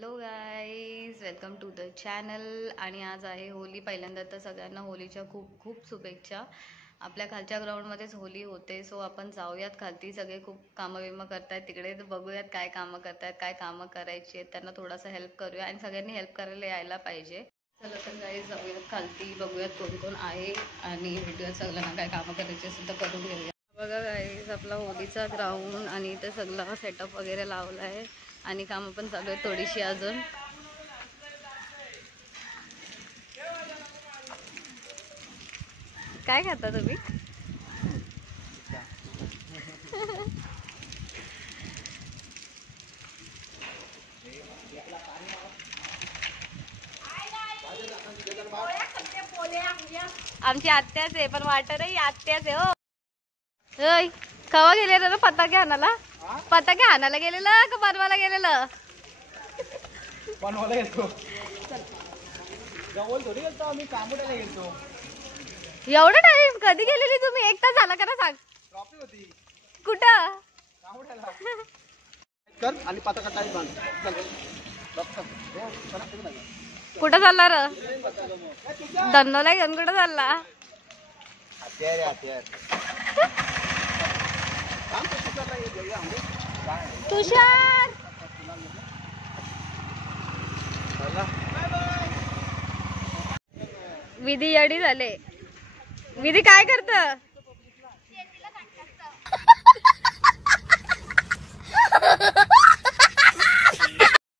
Hello guys, welcome to the channel. आणि आज आहे होली. पहिल्यांदा तर सगळ्यांना होलीच्या खूप खूप शुभेच्छा. आपल्या खालच्या ग्राउंडमध्येच होली होते, सो आपण जाऊयात खालती. सगळे खूप कामं विमं करतायत तिकडे, तर बघूयात काय कामं करतायत, काय कामं करायची आहेत, त्यांना थोडासा हेल्प करूया. आणि सगळ्यांनी हेल्प करायला यायला पाहिजे. चला तर गाईज जाऊयात खालती, बघूयात कोण कोण आहे आणि भेटूयात. सगळ्यांना काय कामं करायची असेल तर करून घेऊया. बघा गाईज, आपला होलीचा ग्राउंड आणि इथे सगळं सेटअप वगैरे लावला आहे आणि कामं पण चालू आहे थोडीशी अजून. काय खाता तुम्ही? आमची आत्याच आहे, पण वाटरही आत्याच आहे. हो कवा गेलेलं ना पताके आणायला? पताके आणायला गेलेलं का बनवायला गेलेलं? बनवायला गेलो. जवळ थोडी गेलतो आम्ही, कामोड्याला गेलतो. एवढं टाइम कधी गेलेली तुम्ही? एक तास झाला का ना? सांग. ट्रॉफी होती कुठं? कामोड्याला. कर आणि पताका टाईम बांध. कुठं चालला र? दंडोला घेऊन कुठं चालला? हत्यार हत्यार. तुषार विधी येडी झाले. विधी काय करत?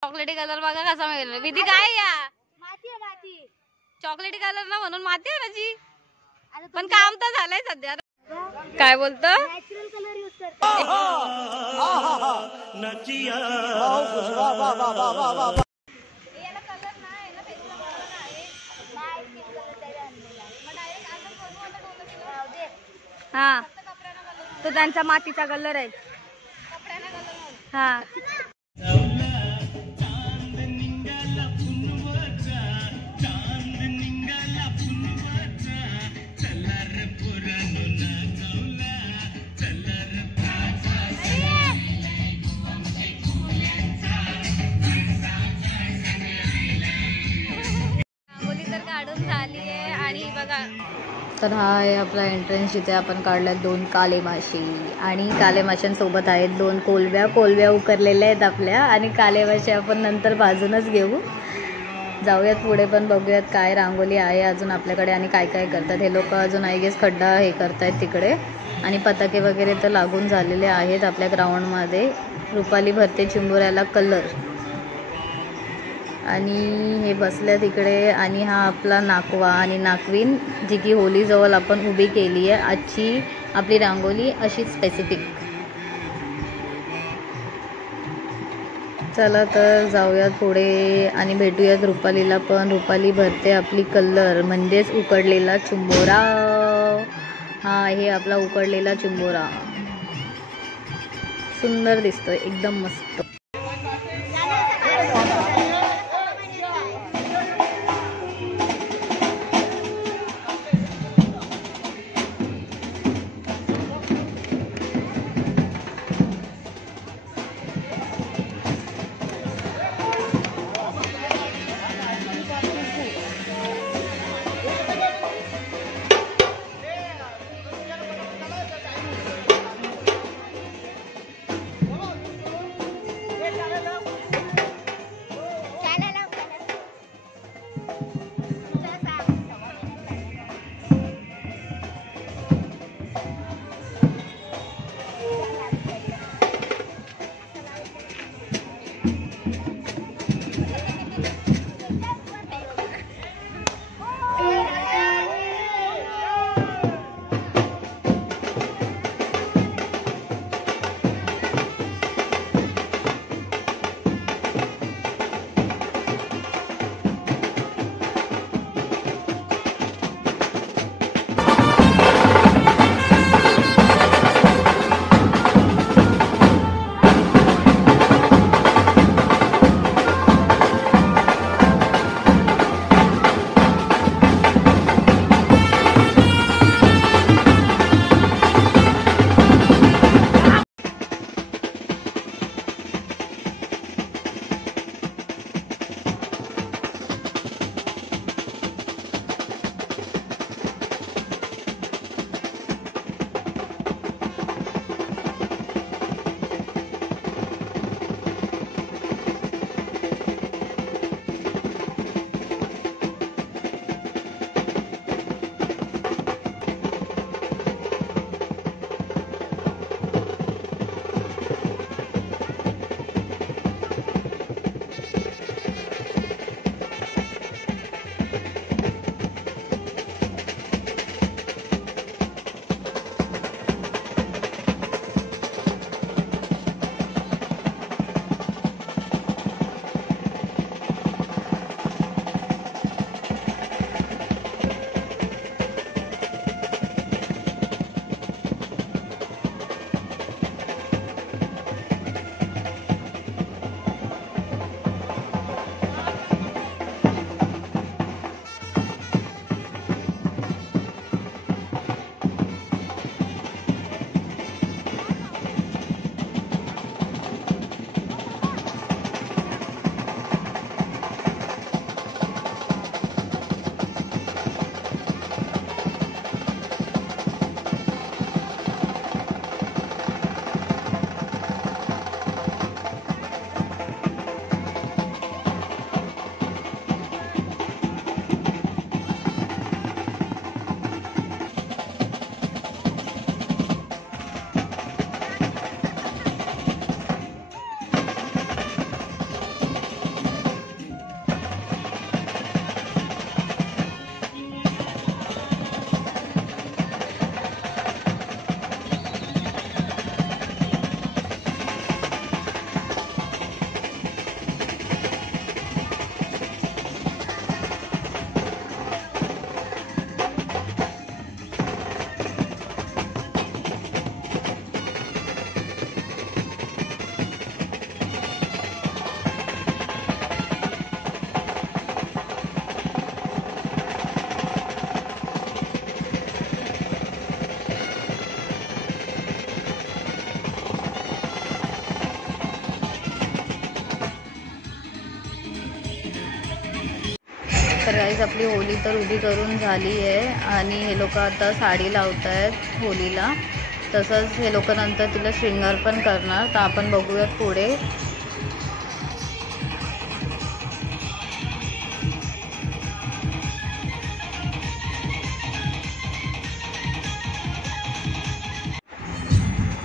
चॉकलेटी कलर बघा कसा मिळेल. विधी काय या चॉकलेटी कलर ना म्हणून माती आहे माझी, पण काम तर झालंय सध्या. काय बोलतो? नॅचरल कलर यूज करते. हा, तो त्यांचा मातीचा कलर आहे. हा, काढून झाली आहे. आणि बघा, तर हा आहे आपला एंट्रन्स, जिथे आपण काढल्यात 2 काले माशी. आणि काले माशांसोबत आहेत 2 कोलब्या. कोलब्या उकरलेल्या आहेत आपल्या, आणि काले माशी आपण नंतर बाजूनच घेऊ. जाऊयात पुढे, पण बघूयात काय रांगोली आहे अजून आपल्याकडे आणि काय काय करतात हे लोक. अजून आय गेस खड्डा हे करतायत तिकडे. आणि पताके वगैरे तर लागून झालेले आहेत आपल्या ग्राउंडमध्ये. रुपाली भरते चिंबोऱ्याला कलर. आणि हे बसल्या तिकडे. आणि हा आपला नाकवा आणि नाकवीन, जी की होलीजवळ आपण उभी केली आहे. आजची आपली रांगोली अशी स्पेसिफिक. चला तर जाऊयात पुढे आणि भेटूयात रुपालीला पण. रुपाली भरते आपली कलर, म्हणजेच उकडलेला चिंबोरा. हा आहे आपला उकडलेला चिंबोरा. सुंदर दिसतोय, एकदम मस्त. तर गाईज आपली होली तर उभी करून झाली आहे आणि हे लोक आता साडी लावत आहेत होलीला. तसंच हे लोक नंतर तिला शृंगार पण करणार, तर आपण बघूयात पुढे.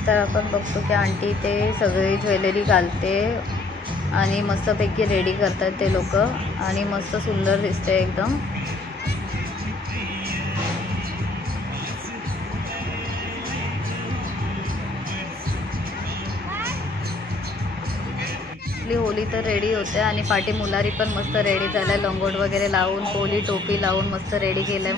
तर आपण बघतो की आंटी ते सगळी ज्वेलरी घालते आणि मस्तपैकी रेडी करतात ते लोक आणि मस्त सुंदर दिसते एकदम. आपली होली तर रेडी होते आणि पाठी मुलारी पण मस्त रेडी झालाय, लंगोट वगैरे लावून कोली टोपी लावून मस्त रेडी केलंय.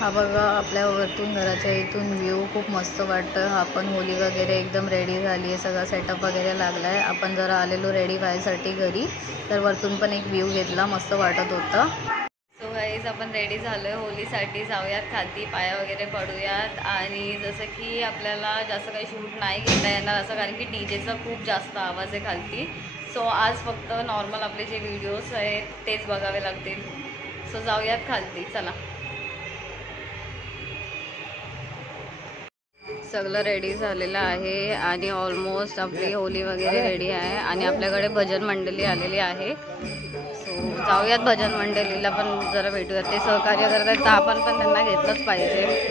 हा बघा आपल्या वरतून घराच्या इथून व्ह्यू खूप मस्त वाटतं. हा पण होली वगैरे एकदम रेडी झाली आहे, सगळा सेटअप वगैरे लागला आहे. आपण जरा आलेलो रेडी व्हायसाठी घरी, तर वरतून पण एक व्ह्यू घेतला, मस्त वाटत होता. सो गाईज आपण रेडी झालो आहे होलीसाठी. जाऊयात खालती, पाया वगैरे पडूयात. आणि जसं की आपल्याला जास्त काही शूट नाही घेता येणार असं, कारण की डीजेचा खूप जास्त आवाज आहे खालती. सो आज फक्त नॉर्मल आपले जे व्हिडिओज आहेत तेच बघावे लागतील. सो जाऊयात खालती, चला. सगळं रेडी झालेलं आहे आणि ऑलमोस्ट आपली होली वगैरे रेडी आहे आणि आपल्याकडे भजन मंडळी आलेली आहे. सो जाऊयात भजन मंडळीला पण जरा भेटूयात. ते सहकार्य करतात तर आपण पण त्यांना घेतलंच पाहिजे.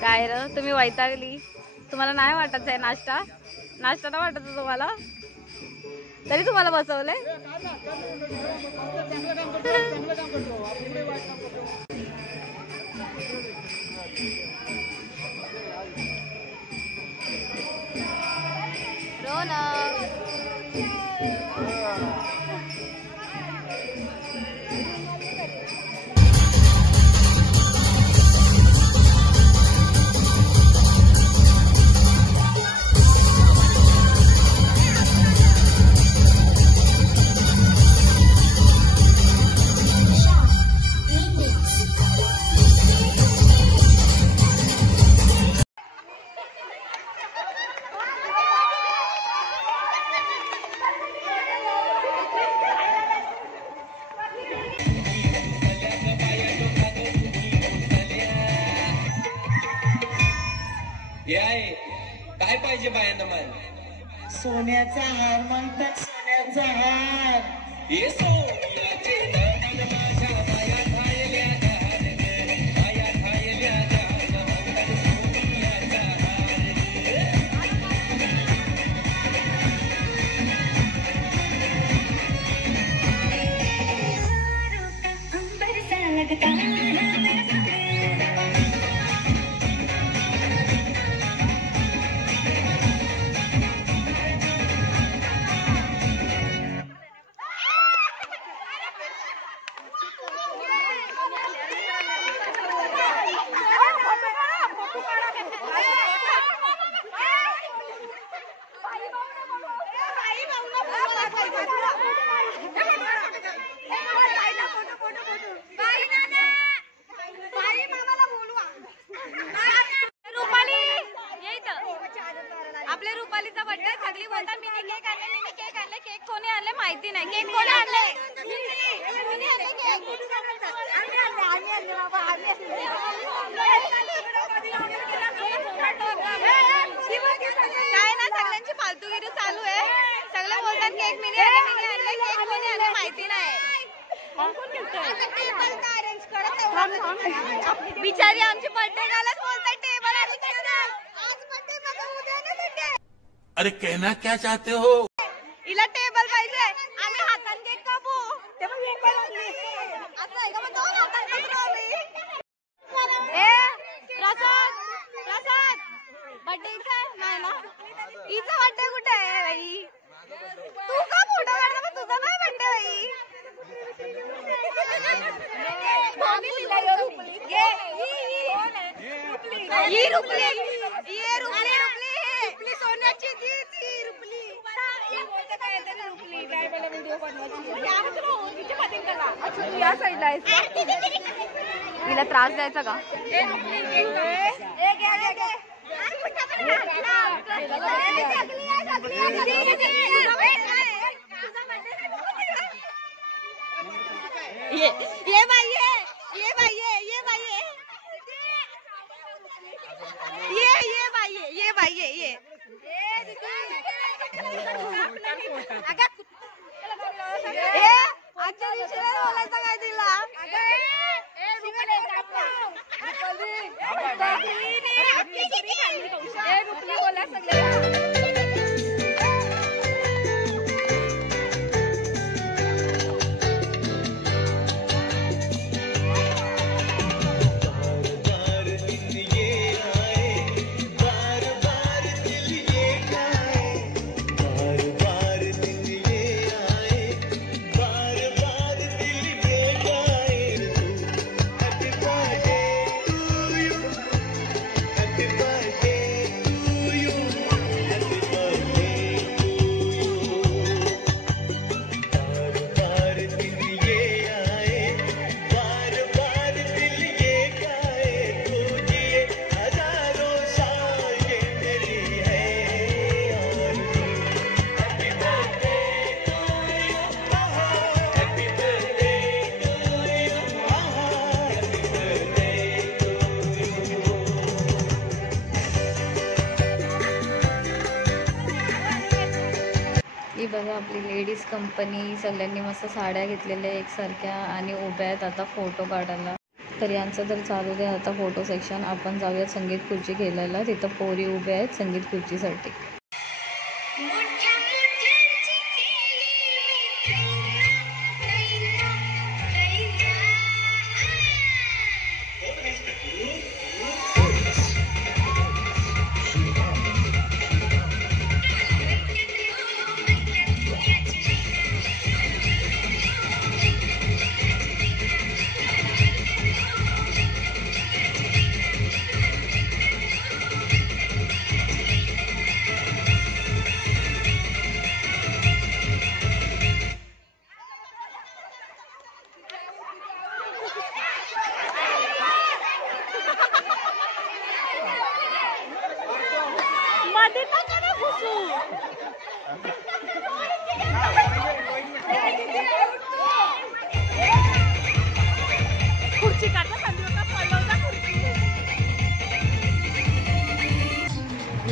काय र तुम्ही वैतागली? तुम्हाला नाही वाटत आहे नाश्ता? नाश्ता नाही वाटत तुम्हाला? तरी तुम्हाला बसवलंय. काय पाहिजे बायांना? मान सोन्याचा हार म्हणतात, सोन्याचा हार. हे सोन्याचे दागिने माझ्या माया ठायल्या दागिने, माया ठायल्या दागिने, सोन्याचा हार. अंबर सा लगता आपल्या रुपालीचा बर्थडे. सगळी बोलतात मिनी केक आणले. केक कोणी आणले माहिती नाही. केक कोणी आणले? काय ना सगळ्यांची फालतूगिरी चालू आहे. सगळे बोलतात केक मिनी आणले. केक कोणी आणले माहिती नाही. बिचारी आमची बर्थडे घालत बोलतात टेबल अरेंज करणार. अरे कहना क्या चाहते हो? हिला टेबल पाहिजे. आम्ही हातान केक कापू. असं आहे का? मग दोन हातान केक कापू. प्रसाद बर्थडेचा नाही ना? हिचा ये रुपली सोन्याची ती रुपली या साईडला तिला त्रास द्यायचा का? ये भाई आजच्या दिवशी बोलायचं काय तिला? ही बघा आपली लेडीज कंपनी, सगळ्यांनी मस्त साड्या घेतलेल्या एकसारख्या आणि उभ्या आहेत आता फोटो काढायला. तर यांचं तर चालू दे आता फोटो सेक्शन. आपण जाऊयात संगीत खुर्ची खेळायला. तिथं पोरी उभ्या आहेत संगीत खुर्चीसाठी.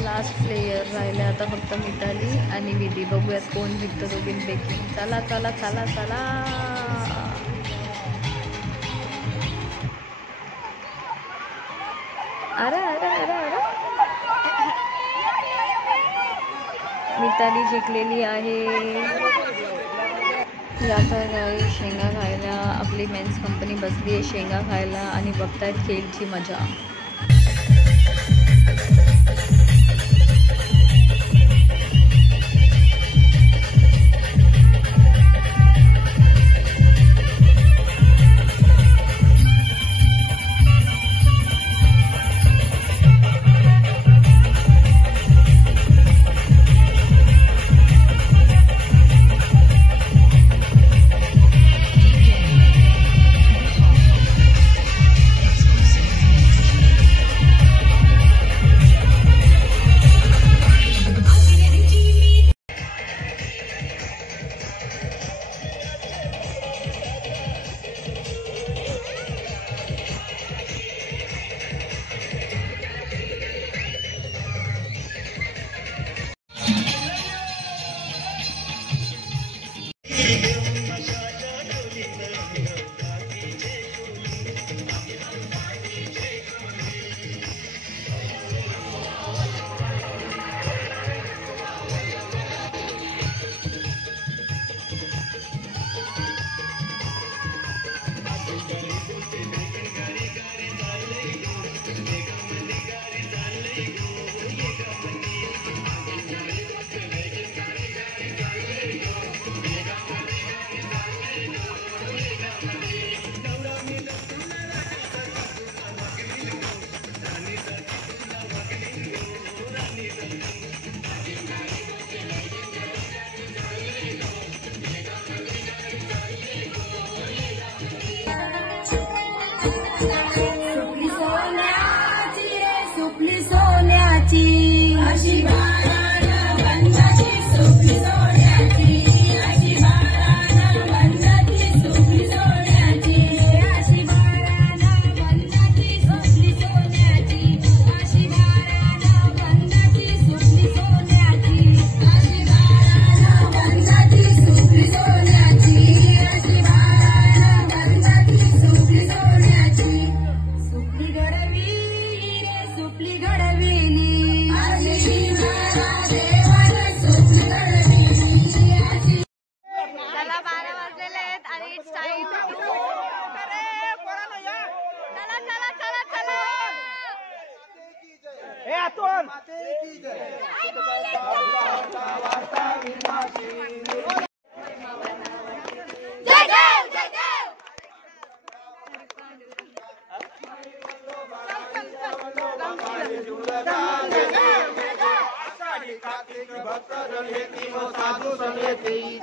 लास्ट प्लेयर राहिले आता फक्त मिताली आणि विधी. बघूयात कोण जिंकतं दोघींपैकी. चला चला चला चला. अरे अरे अरे अरे मिताली जिंकलेली आहे. जाता गावी शेंगा खायला. आपली मेन्स कंपनी बसली आहे शेंगा खायला आणि बघतायत खेळची मजा. महाराष्ट्रातून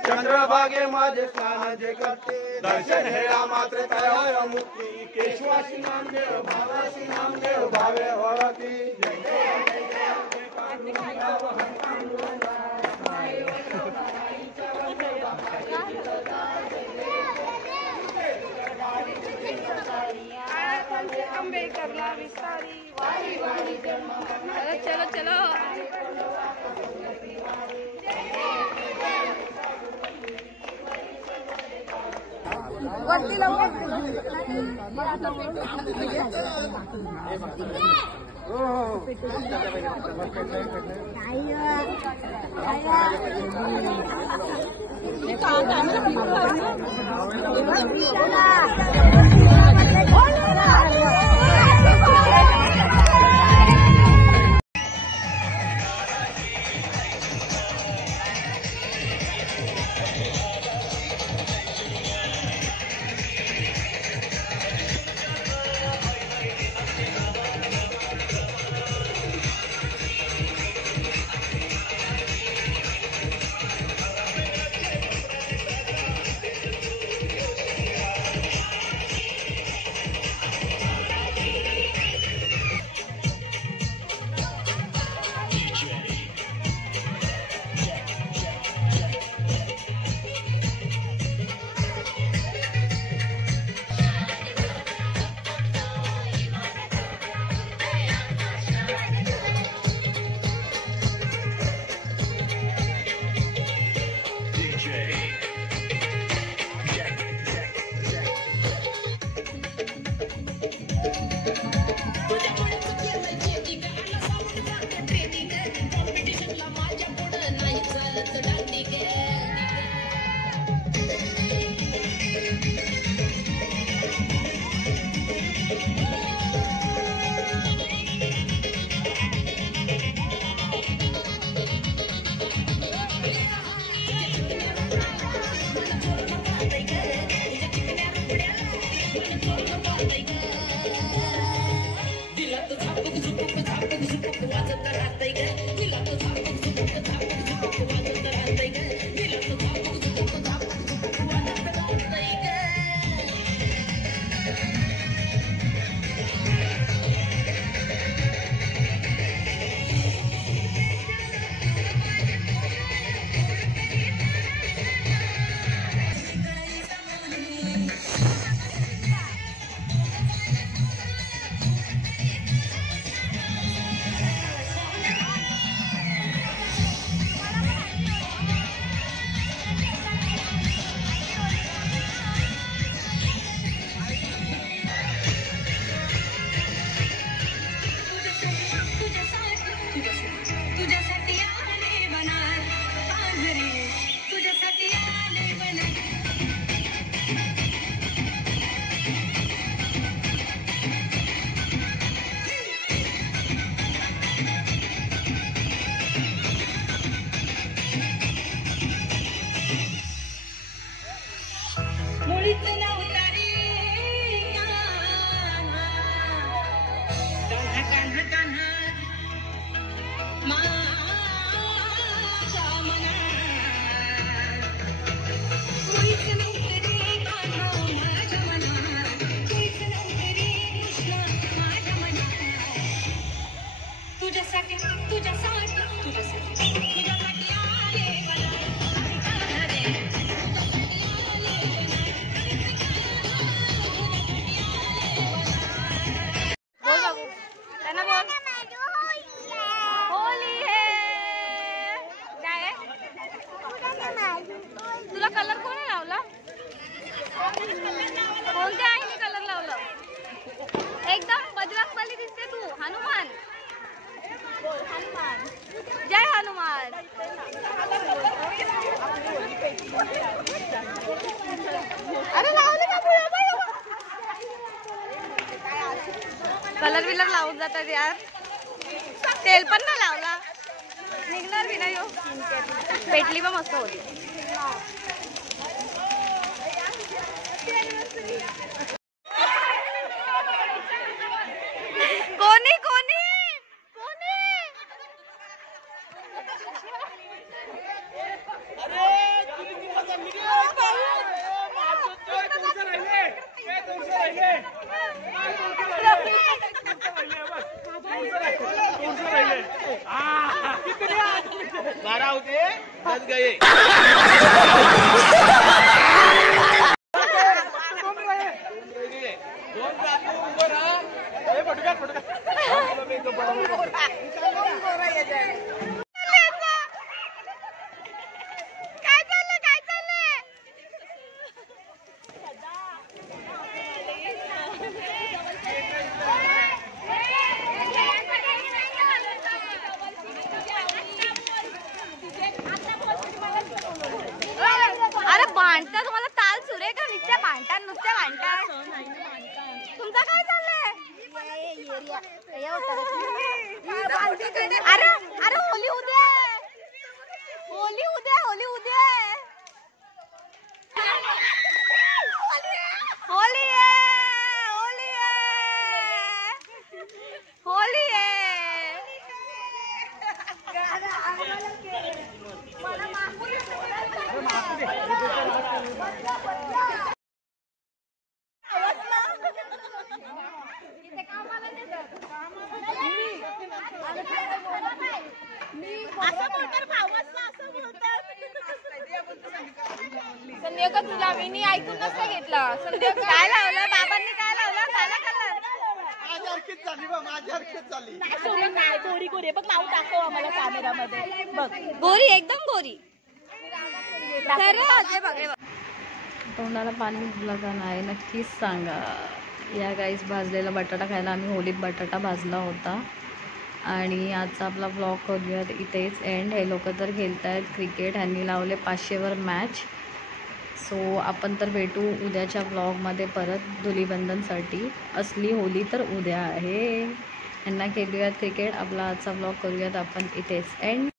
चंद्रभागे माझे स्नान जे करते दर्शन हेरा मात्र तयाय मुक्ती केशवाशी नामदेव भावाशी नामदेव भावे होती आंबेडकरला विस्तारी चलो चलो कलर बिलर लावून जातात यार. तेल पण ना लावला निघणार बी नाही हो. पेटली पण मस्त होती. कोणी कोणी कोणी बारा होते 10 गए. काय चाललंय काय चाललंय? अरे भांडता तुम्हाला ताल सुरे का नुसत्या भांडतात नुसत्या भांडतात. तुमचं काय चाललंय? अरे अरे होली उद्या आहे. होली उद्या होली उद्या आहे. होली आहे होली आहे होली आहे. संध्या तुला मी ऐकून नसता घेतला. संध्या काय लावलं बाबांनी काय लावलं काला कलर. माझ्यासारखीच झाली बा माझ्यासारखीच झाली. गोरी गोरी बघ नाव दाखव आम्हाला कॅमेरामध्ये बघ. गोरी एकदम गोरी. तोंडाला पाणी घुसलं का नाही नक्कीच सांगा. या गाईस भाजलेला बटाटा खायला आम्ही होलीत बटाटा भाजला होता. आणि आजचा आपला ब्लॉग करूयात इथेच एंड. हे लोक तर खेळत आहेत क्रिकेट. ह्यांनी लावले 500वर मॅच. सो आपण तर भेटू उद्याच्या ब्लॉगमध्ये परत धुलीवंदनसाठी. असली होली तर उद्या आहे. ह्यांना खेळूयात क्रिकेट. आपला आजचा ब्लॉग करूयात आपण इथेच एंड.